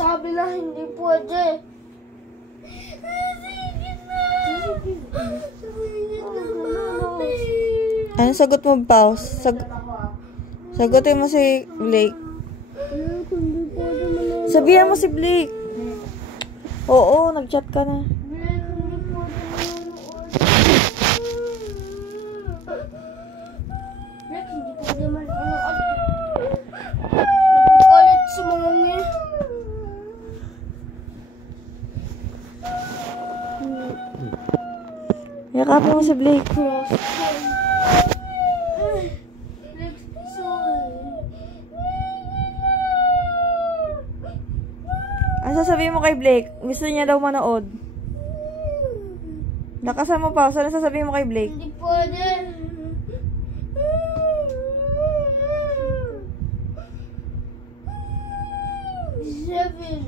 Sabi na hindi pwede. Ano sagot mo, Paus? Sagutin mo si Blake. Sabihan mo si Blake. Oo, nag-chat ka na. Hindi pwede man nagkalit si Mami. Yakapin mo si Blake. Ano sasabihin mo kay Blake? Gusto niya daw manood. Lakasan mo, Paus. Ano sasabihin mo kay Blake? Hindi pwede. Seven.